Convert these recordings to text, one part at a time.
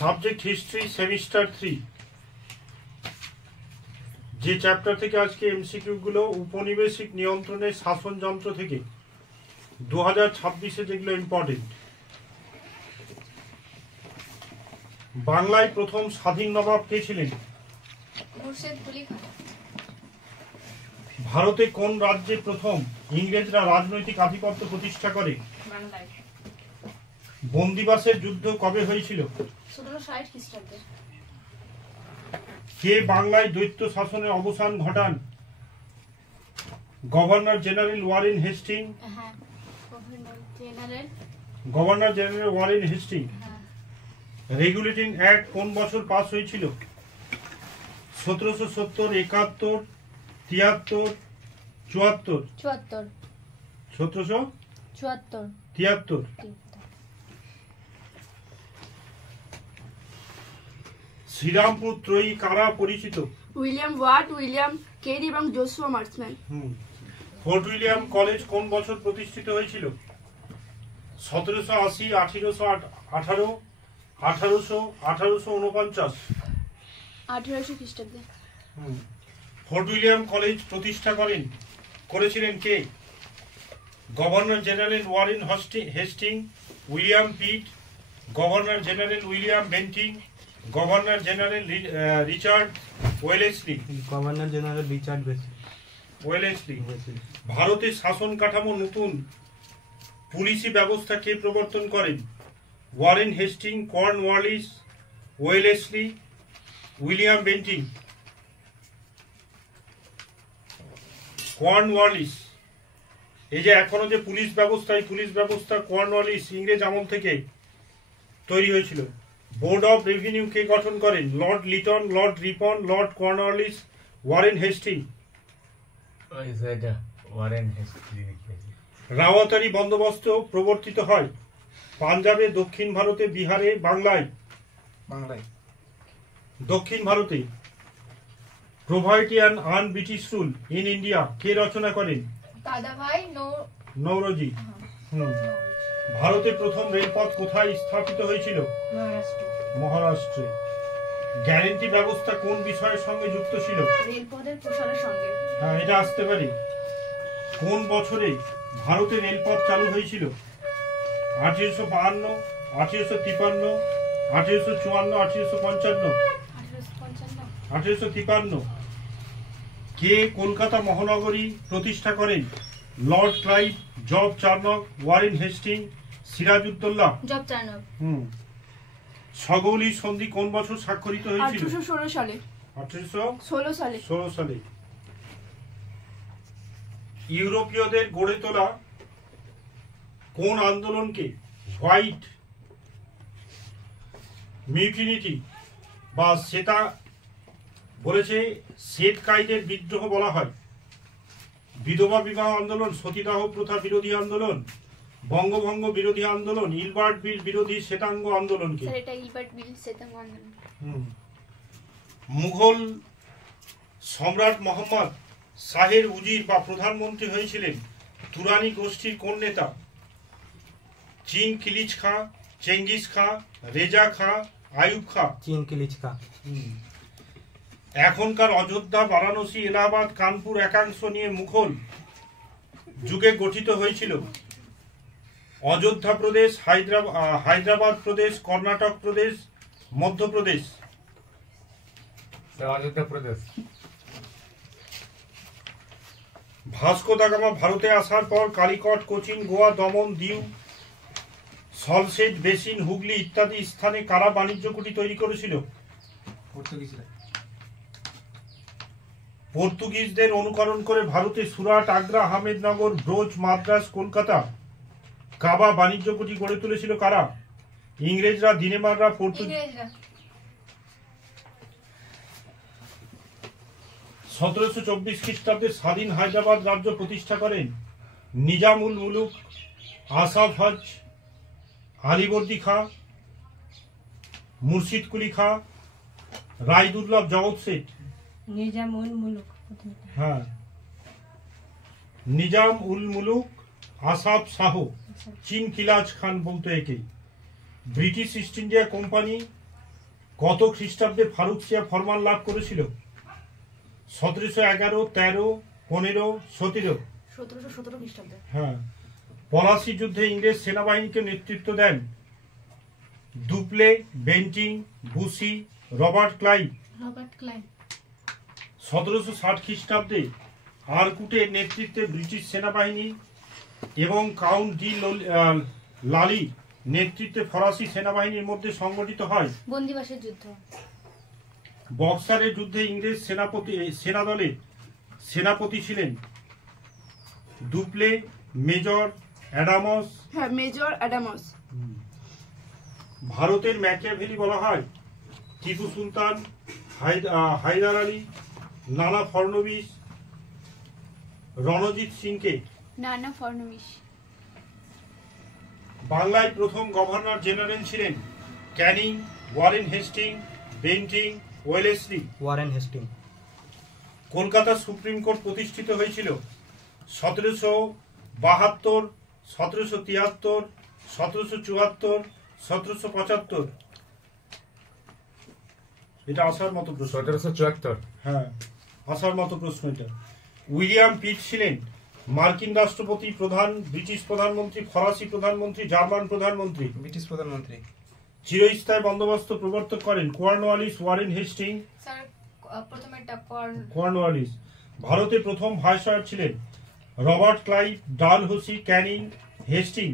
Subject history semester 3 যে chapter থেকে আজকে এমসিকিউ গুলো উপনিবেশিক নিয়ন্ত্রণের শাসনযন্ত্র থেকে 2026-এ যেগুলো ইম্পর্টেন্ট। বাংলায় প্রথম স্বাধীন নবাব কে ছিলেন? ভারতে কোন রাজ্যে প্রথম ইংরেজরা রাজনৈতিক আধিপত্য প্রতিষ্ঠা করে? বন্দিবাসের যুদ্ধ কবে হয়েছিল? 1760 খ্রিস্টাব্দে। কে বাংলায় দৈত্য শাসনের অবসান ঘটান? Governor general Warren Hastings. Governor general Warren Hastings. Regulating act কোন বছর পাস হয়েছিল? 1770, 71, 73, 74? 1773। শ্রীরামপুর ত্রয়ী কারা পরিচিত? উইলিয়াম ওয়াট, উইলিয়াম কেরি এবং Joshua Marshman. Fort William college কোন বছর প্রতিষ্ঠিত হয়েছিল? 1780, 1818, 1849? 1800 খ্রিস্টাব্দে। ফোর্ট উইলিয়াম কলেজ প্রতিষ্ঠা করেছিলেন কে? Governor general Warren Hastings, William Pitt, governor general William Bentinck, governor general Richard Wellesley. Governor general Richard Wellesley. ভারতের শাসন কাঠামো নতুন পুলিশি ব্যবস্থা কে প্রবর্তন করেন? Warren Hastings, Cornwallis, Wellesley, William Bentinck? Cornwallis. এই যে এখনো যে পুলিশ ব্যবস্থা কর্নওয়ালিস ইংরেজ আমল থেকে তৈরি হয়েছিল। বোর্ড অফ রেভিনিউ কে গঠন করেন? Lord Lytton, Lord Ripon, Lord Cornwallis, Warren Hastings? রাওয়াতারি বন্দোবস্ত প্রবর্তিত হয় পাঞ্জাবে, দক্ষিণ ভারতে, বিহারে, বাংলায়? দক্ষিণ ভারতে। Poverty and un British rule in India কে রচনা করেন? দাদাভাই নৌরোজি। ভারতে প্রথম রেলপথ কোথায় স্থাপিত হয়েছিল? মহারাষ্ট্রে। গ্যারেন্টি ব্যবস্থা কোন বিষয়ের সঙ্গে যুক্ত ছিল? রেলপথের প্রসারের সঙ্গে। হ্যাঁ, এটা আসতে পারে। কোন বছরে ভারতে রেলপথ চালু হয়েছিল? 1852, 1853, 1854, 1855? 1853। কে কলকাতা মহানগরী প্রতিষ্ঠা করেন? Lord Clive, Job Charnock, Warren Hastings, Sirajuddaula? Job Charnock. Sugauli সন্ধি কোন বছর স্বাক্ষরিত হয়েছিল? 1816 সালে। 1816 সালে। ইউরোপীয়দের গড়ে তোলা কোন আন্দোলনকে হোয়াইট মিউটিনিটি বা সেটা বলেছে শ্বেত কায়দের বিদ্রোহ বলা হয়? বিধবা বিবাহ আন্দোলন, সতীদাহ প্রথা বিরোধী আন্দোলন, বঙ্গভঙ্গ বিরোধী আন্দোলন, ইলবার্ট বিল বিরোধী শ্বেতাঙ্গ আন্দোলনকে? মুঘল সম্রাট মোহাম্মদ শাহের উজির বা প্রধানমন্ত্রী হয়েছিলেন তুরানি গোষ্ঠীর কোন নেতা? চীন কিলিচ খাঁ, চেঙ্গিস খাঁ, রেজা খাঁ, আইয়ুব খাঁ? চীন কিলিচ খাঁ। এখনকার অযোধ্যা, বারাণসী, এলাহাবাদ, কানপুর একাংশ নিয়ে মুঘল যুগে গঠিত হয়েছিল? অযোধ্যা প্রদেশ, হায়দ্রাবাদ প্রদেশ, কর্ণাটক প্রদেশ, মধ্যপ্রদেশ? অযোধ্যা প্রদেশ। ভাস্কো দা গামা ভারতে আসার পর কালিকট, কোচিন, গোয়া, দমন, দিউ, সলসেট বেসিন, হুগলি ইত্যাদি স্থানে কারা বাণিজ্য কুটি তৈরি করেছিল? পর্তুগিজদের অনুকরণ করে ভারতে সুরাট, আগ্রা, আহমেদনগর, ব্রোচ, মাদ্রাজ, কলকাতা, কাবা বাণিজ্য কুটি গড়ে তুলেছিল কারা? ইংরেজরা, দিনেমাররা, পর্তুগিজরা? 1724 খ্রিস্টাব্দে স্বাধীন হায়দ্রাবাদ রাজ্য প্রতিষ্ঠা করেন নিজাম উল মুলুক আসাফ হজ, আলিবর্দী খাঁ, মুর্শিদ কুলি খাঁ, রায়দুর্লভ জগৎ শেঠ? নিজাম উল মুলুক। হ্যাঁ, নিজাম উল মুলুক আসাফ শাহ, চীন কিলাজ খান বলতো একে। ব্রিটিশ ইস্ট ইন্ডিয়া কোম্পানি কত খ্রিস্টাব্দে ফারুকসিয়া ফরমান লাভ করেছিল? 1711, 13, 15, 17। 1717 খ্রিস্টাব্দে। হ্যাঁ। পলাশি যুদ্ধে ইংরেজ সেনাবাহিনীকে নেতৃত্ব দেন Dupleix, Bentinck, Bussy, Robert Clive. Robert Clive. 1760 খ্রিস্টাব্দে আরকুটের নেতৃত্বে ব্রিটিশ সেনাবাহিনী এবং কাউন্ট ডি লালি নেতৃত্বে ফরাসি সেনাবাহিনীর মধ্যে সংগঠিত হয়। বন্দিবাসের যুদ্ধ। বক্সারের যুদ্ধে ইংরেজ সেনাদলের সেনাপতি ছিলেন দুপ্লে, মেজর অ্যাডামস। হ্যাঁ, মেজর অ্যাডামস। ভারতের ম্যাকিয়াভেলি বলা হয় টিপু সুলতান, হায়দার আলী, নানা ফড়নবিস, রণজিৎ সিংকে। নানা ফড়নবিস। বাংলায় প্রথম গভর্নর জেনারেল ছিলেন Canning, Warren Hastings, Bentinck, Wellesley. Warren Hastings. Kolkata supreme court প্রতিষ্ঠিত হয়েছিল 1772, 1773, 1774, 1775। এটা আসার মতো প্রশ্ন। 1774। হ্যাঁ, আসার মতো প্রশ্ন এটা। উইলিয়াম পিট ছিলেন মার্কিন রাষ্ট্রপতি, প্রধান, ব্রিটিশ প্রধানমন্ত্রী, ফরাসি প্রধানমন্ত্রী, জার্মান প্রধানমন্ত্রী। ব্রিটিশ প্রধানমন্ত্রী। চিরস্থায়ী বন্দোবস্ত প্রবর্তক করেন কর্নওয়ালিস, ওয়ারেন হেস্টিং। স্যার প্রথমেরটা কর্নওয়ালিস। ভারতে প্রথম ভাইসরয় ছিলেন Robert Clive, Dalhousie, Canning, Hastings.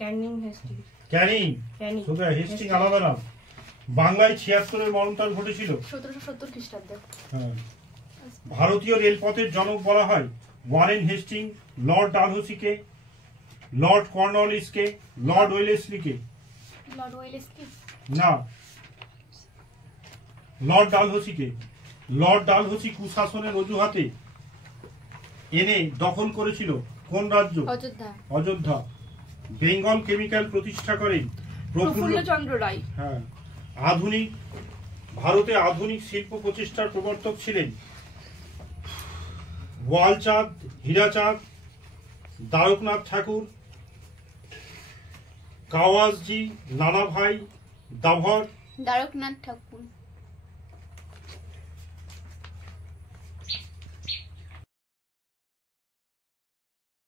Canning Hastings. Canning, Canning. শুধু হেস্টিং আলাদা নাম। বাংলায় 76-এর মরণতাল ঘটেছিল 1770 খ্রিস্টাব্দে। হ্যাঁ। ভারতীয় রেলপথের জনক বলা হয় ওয়ারেন হেস্টিং, লর্ড ডালহৌসিকে, লর্ড কর্নওয়ালিসকে, লর্ড ওয়েলেসলিকে। Lord Wellesley. না, লর্ড ডালহৌসিকে। লর্ড ডালহৌসি কুশাসনের অজুহাতে এনে দখল করেছিল কোন রাজ্য? অযোধ্যা। অযোধ্যা। বেঙ্গল কেমিক্যাল প্রতিষ্ঠা করেন প্রফুল্লচন্দ্র রায়। হ্যাঁ। ভারতে আধুনিক শিল্প প্রতিষ্ঠার প্রবর্তক ছিলেন গোয়ালচাঁদ, হীরাচাঁদ, দ্বারকনাথ ঠাকুর, কাওয়াসজি, নানাভাই, দাভর। দ্বারকনাথ ঠাকুর।